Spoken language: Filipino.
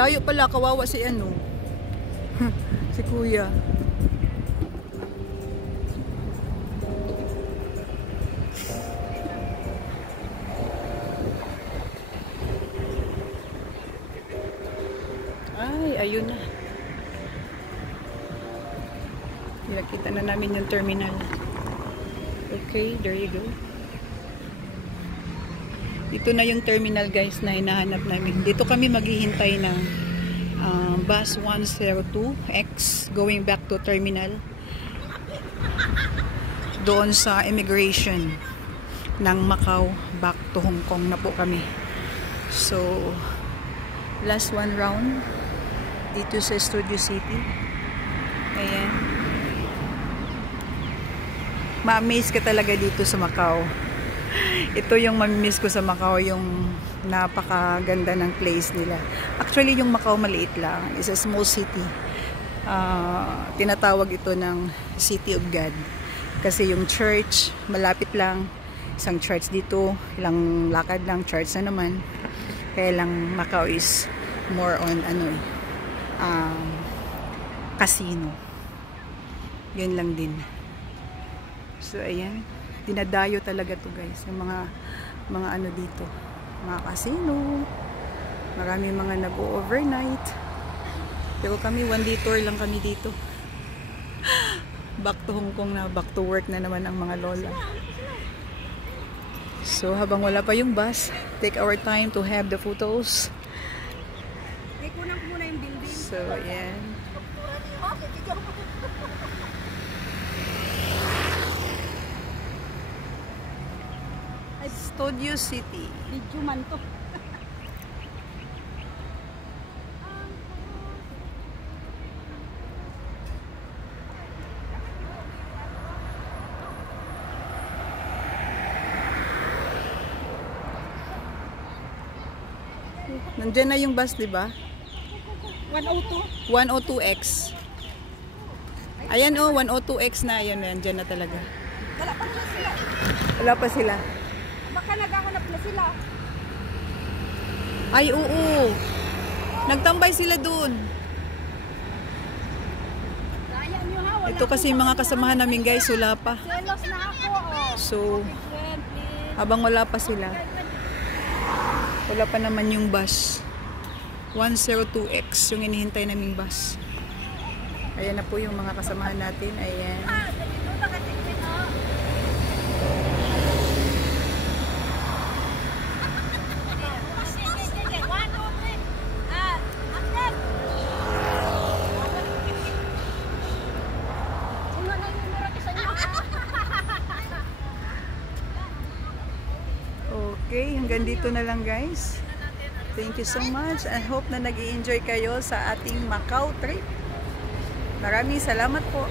Layo pala, kawawa si ano. Si kuya. Ay, ayun na. Nakita na namin yung terminal. Okay, there you go. Ito na yung terminal guys na hinahanap namin. Dito kami maghihintay ng bus 102X going back to terminal. Doon sa immigration ng Macau back to Hong Kong na po kami. So, last one round dito sa Studio City. Ayan. Ma-amaze ka talaga dito sa Macau. Ito yung mamimiss ko sa Macau, yung napakaganda ng place nila. Actually, yung Macau maliit lang. It's a small city. Tinatawag ito ng City of God. Kasi yung church, malapit lang. Isang church dito, ilang lakad lang, church na naman. Kaya lang Macau is more on casino. Yun lang din. So, ayan. Dinadayo talaga to guys. Yung mga ano dito. Mga casino. Marami mga nag-overnight. Pero kami, one day tour lang kami dito. Back to Hong Kong na. Back to work na naman ang mga lola. So, habang wala pa yung bus, take our time to have the photos. So, ayan. Studio City. Video man to. Nandiyan na yung bus, di ba? 102? 102X. Ayan oh, 102X na. Ayan, nandiyan na talaga. Wala pa na sila. Wala pa sila. Baka naghahanap na sila. Ay, oo. Nagtambay sila dun. Ito kasi mga kasamahan namin guys, wala pa. Selos na ako. Oh. So, habang wala pa sila, wala pa naman yung bus. 102X, yung inihintay naming bus. Ayan na po yung mga kasamahan natin. Ayan. Okay, hanggang dito na lang guys. Thank you so much. I hope na nag-i-enjoy kayo sa ating Macau trip. Maraming salamat po.